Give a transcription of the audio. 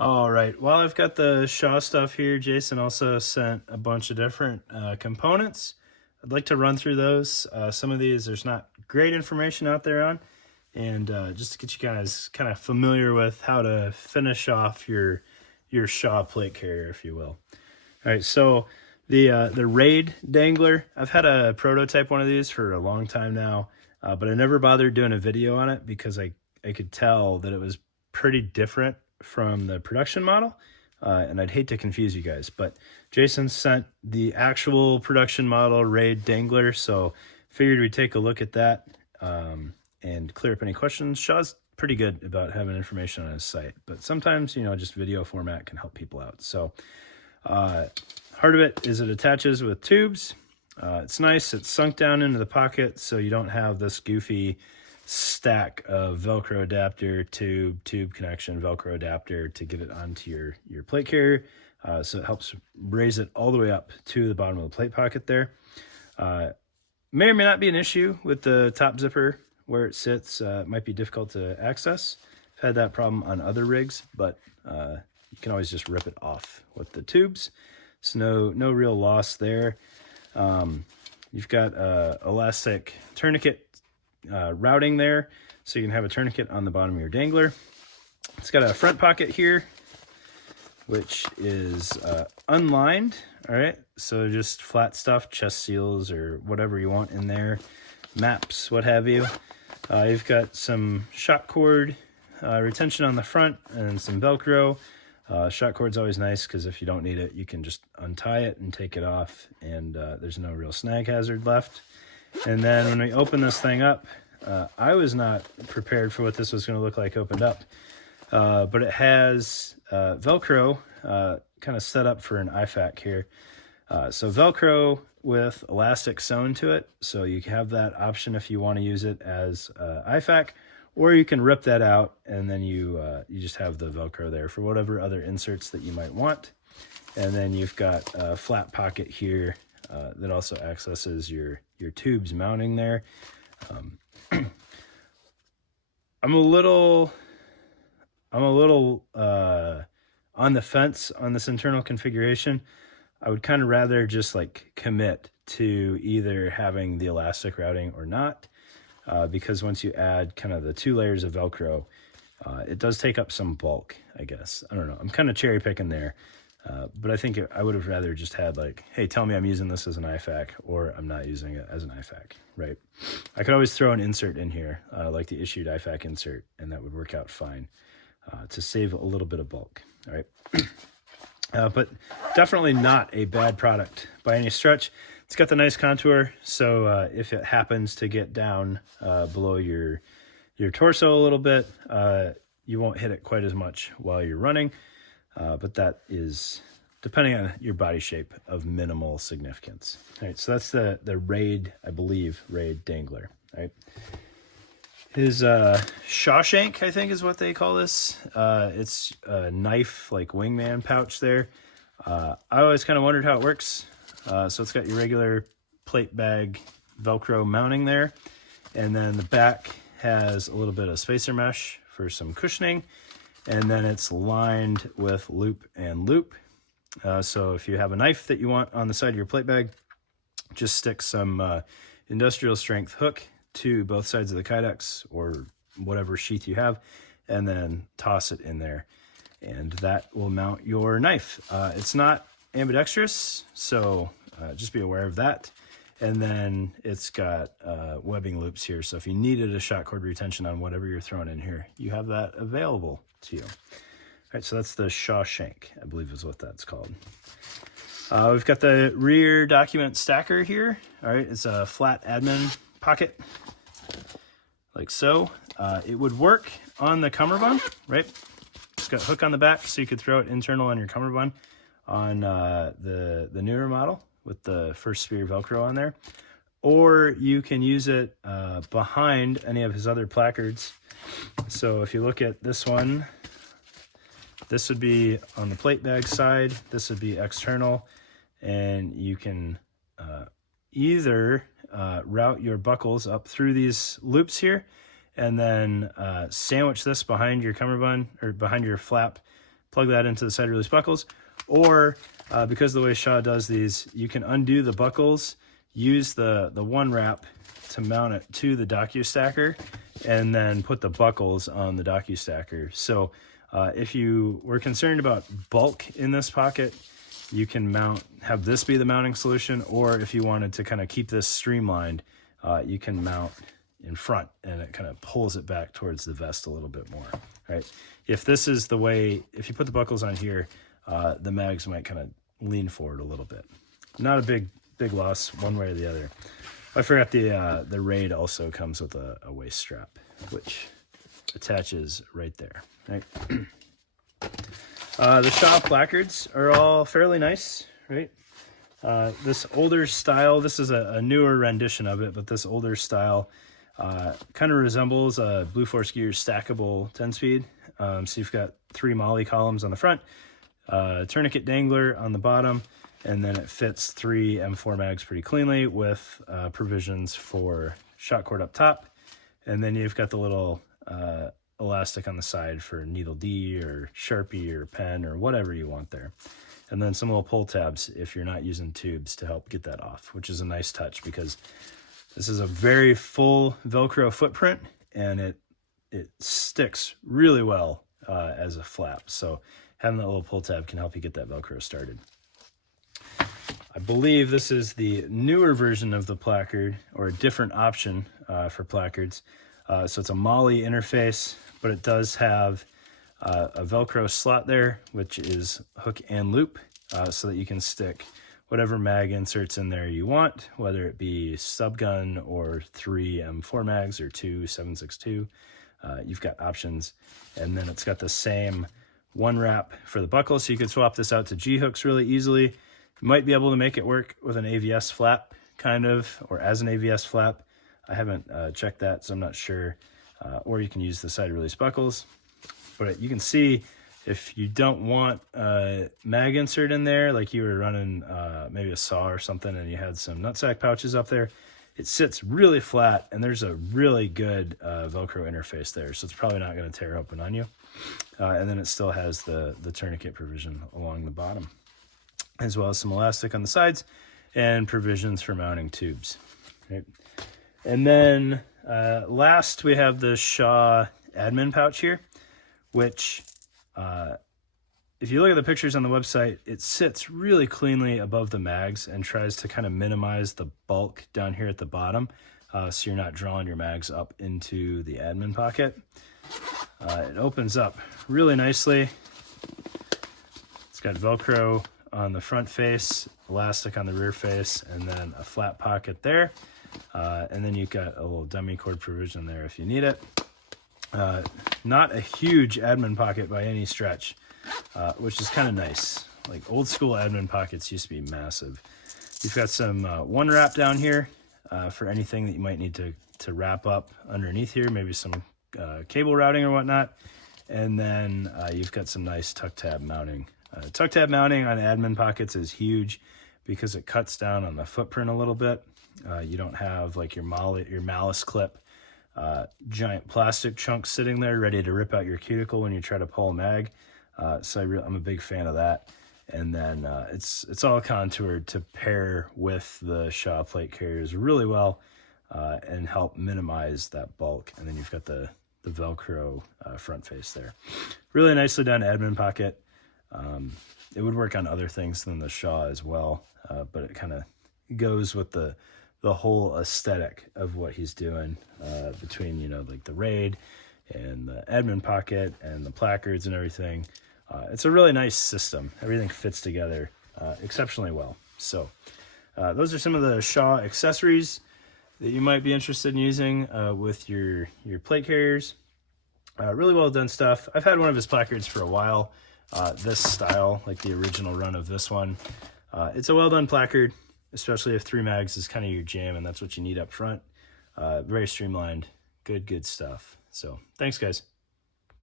All right. Well, I've got the Shaw stuff here. Jason also sent a bunch of different components. I'd like to run through those. Some of these there's not great information out there on, and just to get you guys kind of familiar with how to finish off your Shaw plate carrier, if you will. All right. So the Raid dangler. I've had a prototype one of these for a long time now, but I never bothered doing a video on it because I could tell that it was pretty different from the production model, and I'd hate to confuse you guys, but Jason sent the actual production model Raid dangler, so figured we'd take a look at that and clear up any questions. Shaw's pretty good about having information on his site, but sometimes, just video format can help people out. So heart of it is it attaches with tubes. It's nice. It's sunk down into the pocket, so you don't have this goofy stack of Velcro adapter, tube connection, Velcro adapter to get it onto your plate carrier. So it helps raise it all the way up to the bottom of the plate pocket there. May or may not be an issue with the top zipper where it sits. It might be difficult to access. I've had that problem on other rigs, but you can always just rip it off with the tubes. So no real loss there. You've got elastic tourniquet routing there, so you can have a tourniquet on the bottom of your dangler. It's got a front pocket here, which is unlined. All right, so just flat stuff, chest seals or whatever you want in there, maps, what have you. You've got some shock cord retention on the front and some Velcro. Shock cord's always nice because if you don't need it, you can just untie it and take it off, and there's no real snag hazard left. And then when we open this thing up, I was not prepared for what this was going to look like opened up, but it has Velcro kind of set up for an IFAC here. So Velcro with elastic sewn to it, so you have that option if you want to use it as IFAC, or you can rip that out and then you just have the Velcro there for whatever other inserts that you might want. And then you've got a flat pocket here that also accesses your tubes mounting there. I'm a little on the fence on this internal configuration. I would kind of rather just like commit to either having the elastic routing or not, because once you add kind of the 2 layers of Velcro, it does take up some bulk, I guess. I don't know. I'm kind of cherry picking there. But I think I would have rather just had like, hey, tell me I'm using this as an IFAC or I'm not using it as an IFAC, right? I could always throw an insert in here, like the issued IFAC insert, and that would work out fine to save a little bit of bulk, all right? But definitely not a bad product by any stretch. It's got the nice contour, so if it happens to get down below your torso a little bit, you won't hit it quite as much while you're running. But that is, depending on your body shape, of minimal significance. All right, so that's the Raid, I believe, Raid dangler. All right. His shank, I think is what they call this. It's a knife, like wingman pouch there. I always kind of wondered how it works. So it's got your regular plate bag Velcro mounting there. And then the back has a little bit of spacer mesh for some cushioning. And then it's lined with loop and loop. So if you have a knife that you want on the side of your plate bag, just stick some industrial strength hook to both sides of the Kydex or whatever sheath you have, and then toss it in there. And that will mount your knife. It's not ambidextrous, so just be aware of that. And then it's got webbing loops here. So if you needed a shock cord retention on whatever you're throwing in here, you have that available to you. All right, so that's the shank, I believe is what that's called. We've got the rear document stacker here. All right, it's a flat admin pocket, like so. It would work on the cummerbund, right? It's got a hook on the back, so you could throw it internal on your cummerbund on the newer model with the first spear Velcro on there. Or you can use it behind any of his other placards. So if you look at this one, this would be on the plate bag side, this would be external, and you can either route your buckles up through these loops here and then sandwich this behind your cummerbund or behind your flap plug that into the side release buckles, or because of the way Shaw does these, you can undo the buckles, use the one wrap to mount it to the docu-stacker, and then put the buckles on the docu-stacker. So if you were concerned about bulk in this pocket, you can have this be the mounting solution, or if you wanted to kind of keep this streamlined, you can mount in front and it kind of pulls it back towards the vest a little bit more, right? If this is the way, if you put the buckles on here, the mags might kind of lean forward a little bit. Not a big loss one way or the other. I forgot the Raid also comes with a waist strap, which attaches right there, right? The Shaw placards are all fairly nice, right? This older style, this is a newer rendition of it, but this older style kind of resembles a Blue Force Gears stackable 10-speed. So you've got 3 MOLLE columns on the front, tourniquet dangler on the bottom, and then it fits 3 M4 mags pretty cleanly with provisions for shot cord up top. And then you've got the little elastic on the side for needle D or Sharpie or pen or whatever you want there. And then some little pull tabs if you're not using tubes to help get that off, which is a nice touch because this is a very full Velcro footprint and it sticks really well as a flap. So having that little pull tab can help you get that Velcro started. I believe this is the newer version of the placard, or a different option for placards. So it's a MOLLE interface, but it does have a Velcro slot there, which is hook and loop, so that you can stick whatever mag inserts in there you want, whether it be subgun or 3 M4 mags or 2 7.62. You've got options. And then it's got the same one wrap for the buckle, so you could swap this out to G-hooks really easily. You might be able to make it work with an AVS flap, kind of, or as an AVS flap. I haven't checked that, so I'm not sure. Or you can use the side release buckles. But you can see if you don't want a mag insert in there, like you were running maybe a saw or something and you had some nutsack pouches up there, it sits really flat and there's a really good Velcro interface there. So it's probably not going to tear open on you. And then it still has the tourniquet provision along the bottom, as well as some elastic on the sides and provisions for mounting tubes. Right? And then last we have the Shaw admin pouch here, which if you look at the pictures on the website, it sits really cleanly above the mags and tries to kind of minimize the bulk down here at the bottom, so you're not drawing your mags up into the admin pocket. It opens up really nicely. It's got Velcro on the front face, elastic on the rear face, and then a flat pocket there. And then you've got a little dummy cord provision there if you need it. Not a huge admin pocket by any stretch, which is kind of nice. Like old school admin pockets used to be massive. You've got some one wrap down here for anything that you might need to wrap up underneath here, maybe some cable routing or whatnot. And then you've got some nice tuck tab mounting. Tuck tab mounting on admin pockets is huge because it cuts down on the footprint a little bit. You don't have like your malice clip, giant plastic chunks sitting there ready to rip out your cuticle when you try to pull a mag. So I'm a big fan of that. And then it's all contoured to pair with the Shaw plate carriers really well and help minimize that bulk. And then you've got the Velcro front face there. Really nicely done admin pocket. It would work on other things than the Shaw as well, but it kind of goes with the whole aesthetic of what he's doing between, like the Raid and the admin pocket and the placards and everything. It's a really nice system. Everything fits together exceptionally well. So those are some of the Shaw accessories that you might be interested in using with your plate carriers. Really well done stuff. I've had one of his placards for a while. This style, like the original run of this one. It's a well done placard, especially if 3 mags is kind of your jam and that's what you need up front. Very streamlined, good stuff. So thanks guys.